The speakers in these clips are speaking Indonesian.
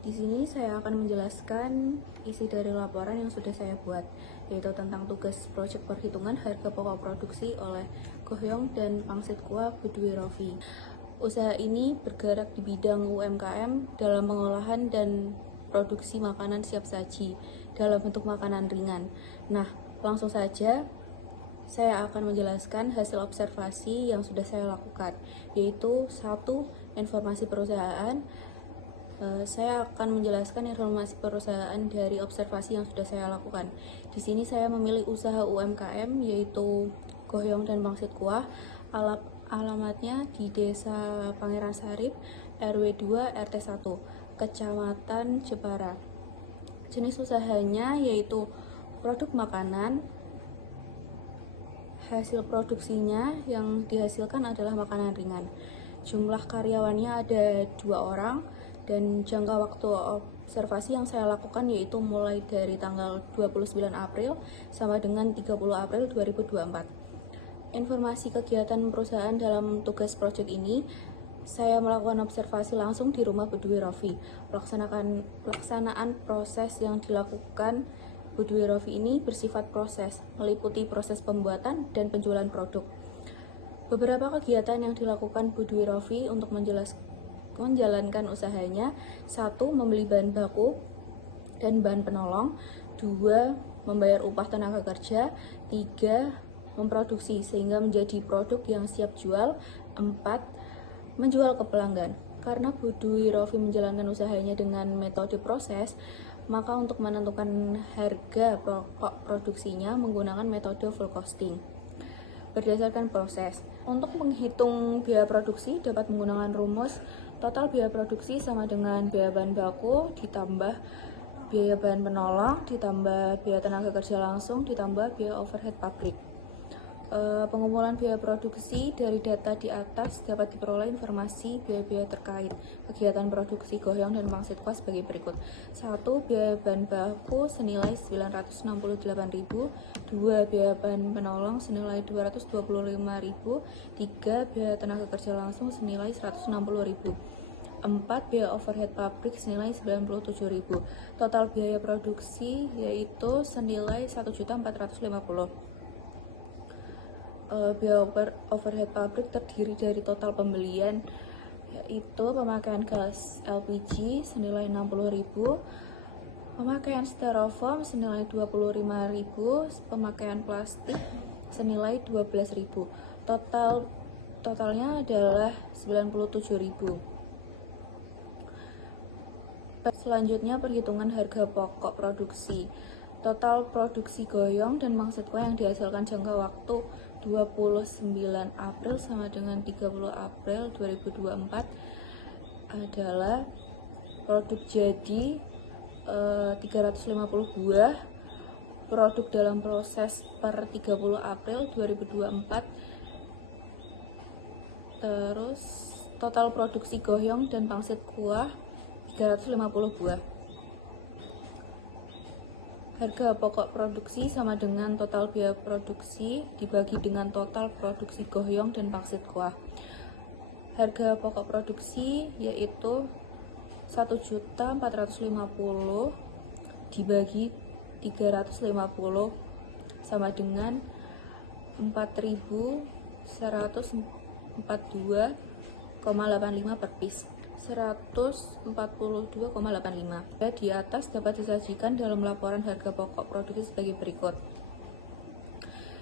Di sini saya akan menjelaskan isi dari laporan yang sudah saya buat, yaitu tentang tugas proyek perhitungan harga pokok produksi oleh Gohyong dan Pangsit Kua Budwi Rofi. Usaha ini bergerak di bidang UMKM dalam pengolahan dan produksi makanan siap saji dalam bentuk makanan ringan. Nah, langsung saja saya akan menjelaskan hasil observasi yang sudah saya lakukan, yaitu 1. Informasi perusahaan. Saya akan menjelaskan informasi perusahaan dari observasi yang sudah saya lakukan. Di sini saya memilih usaha UMKM, yaitu Gohyong dan Pangsit Kuah. Alamatnya di Desa Pangeran Sarip, RW 2, RT 1, Kecamatan Jepara. Jenis usahanya yaitu produk makanan. Hasil produksinya yang dihasilkan adalah makanan ringan. Jumlah karyawannya ada 2 orang, dan jangka waktu observasi yang saya lakukan yaitu mulai dari tanggal 29 April sama dengan 30 April 2024. Informasi kegiatan perusahaan dalam tugas proyek ini, saya melakukan observasi langsung di rumah Budwi Rofi. Pelaksanaan proses yang dilakukan Budwi Rofi ini bersifat proses, meliputi proses pembuatan dan penjualan produk. Beberapa kegiatan yang dilakukan Budwi Rofi untuk menjalankan usahanya: 1. Membeli bahan baku dan bahan penolong. 2. Membayar upah tenaga kerja. 3. Memproduksi sehingga menjadi produk yang siap jual. 4. Menjual ke pelanggan. Karena Budwi Rofi menjalankan usahanya dengan metode proses, maka untuk menentukan harga pokok produksinya menggunakan metode full costing berdasarkan proses. Untuk menghitung biaya produksi dapat menggunakan rumus total biaya produksi sama dengan biaya bahan baku ditambah biaya bahan penolong ditambah biaya tenaga kerja langsung ditambah biaya overhead pabrik. Pengumpulan biaya produksi dari data di atas dapat diperoleh informasi biaya-biaya terkait kegiatan produksi Gohyong dan Pangsit Kuah sebagai berikut. 1. Biaya bahan baku senilai 968.000. 2. Biaya bahan penolong senilai 225.000. 3. Biaya tenaga kerja langsung senilai 160.000. 4. Biaya overhead pabrik senilai 97.000. Total biaya produksi yaitu senilai 1.450.000. Biaya overhead pabrik terdiri dari total pembelian, yaitu pemakaian gas LPG senilai 60.000, pemakaian styrofoam senilai 25.000, pemakaian plastik senilai 12.000. Totalnya adalah 97.000. Selanjutnya perhitungan harga pokok produksi. Total produksi Gohyong dan Pangsit Kuah yang dihasilkan jangka waktu 29 April sama dengan 30 April 2024 adalah produk jadi 350 buah, produk dalam proses per 30 April 2024. Terus total produksi Gohyong dan Pangsit Kuah 350 buah. Harga pokok produksi sama dengan total biaya produksi dibagi dengan total produksi Gohyong dan Pangsit Kuah. Harga pokok produksi yaitu 1.450.000 dibagi 350 sama dengan 4.142,85 per piece. 142,85. Di atas dapat disajikan dalam laporan harga pokok produksi sebagai berikut.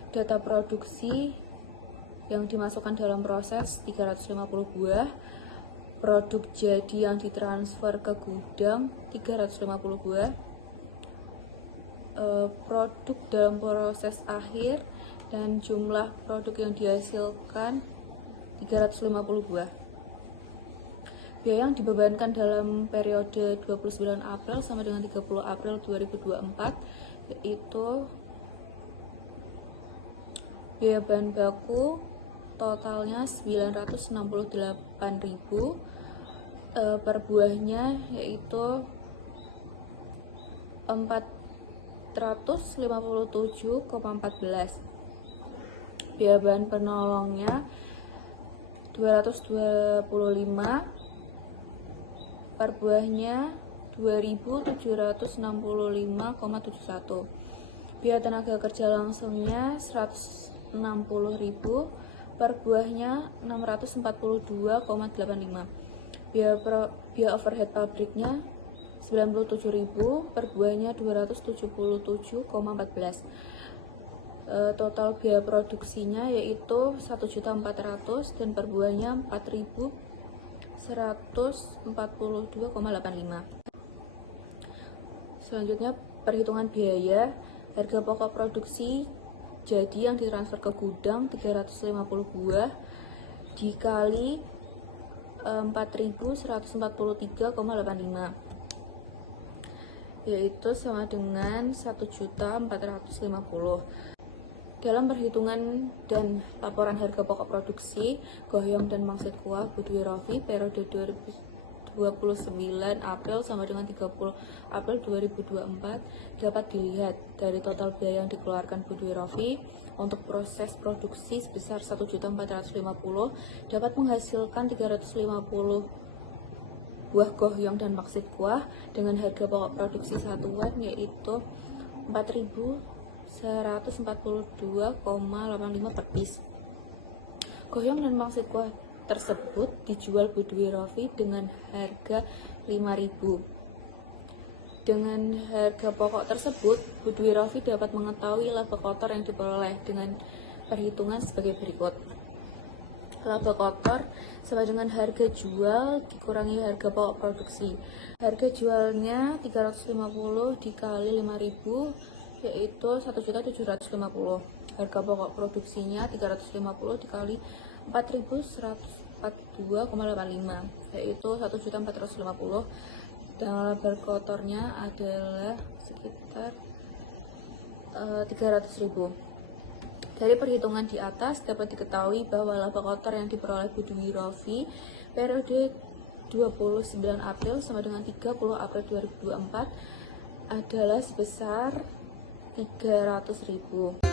Data produksi yang dimasukkan dalam proses 350 buah, produk jadi yang ditransfer ke gudang 350 buah, produk dalam proses akhir dan jumlah produk yang dihasilkan 350 buah. Biaya yang dibebankan dalam periode 29 April sama dengan 30 April 2024 yaitu biaya bahan baku totalnya 968.000, per buahnya yaitu 457,14. Biaya bahan penolongnya 225, per buahnya 2.765,71. Biaya tenaga kerja langsungnya 160.000, per buahnya 642,85. Biaya overhead pabriknya 97.000, per buahnya 277,14. Total biaya produksinya yaitu 1.400.000 dan per buahnya 4.142,85. Selanjutnya perhitungan biaya. Harga pokok produksi jadi yang ditransfer ke gudang 350 buah dikali 4.143,85, yaitu sama dengan 1.450. Dalam perhitungan dan laporan harga pokok produksi Gohyong dan Mangsit Kuah Budwi Rofi periode 29 April sampai dengan 30 April 2024 dapat dilihat dari total biaya yang dikeluarkan Budwi Rofi untuk proses produksi sebesar 1.450 dapat menghasilkan 350 buah Gohyong dan Mangsit Kuah dengan harga pokok produksi satuan yaitu 4.142,85 per piece. Gohyong dan Mangsit Kuah tersebut dijual Budwi Rofi dengan harga 5.000. Dengan harga pokok tersebut, Budwi Rofi dapat mengetahui laba kotor yang diperoleh dengan perhitungan sebagai berikut. Laba kotor sama dengan harga jual dikurangi harga pokok produksi. Harga jualnya 350 dikali 5.000 yaitu 1.750. Harga pokok produksinya 350 dikali 4.142,85 yaitu 1.450, dan laba kotornya adalah sekitar 300.000. Dari perhitungan di atas dapat diketahui bahwa laba kotor yang diperoleh Budwi Rofi periode 29 April sampai dengan 30 April 2024 adalah sebesar 300.000.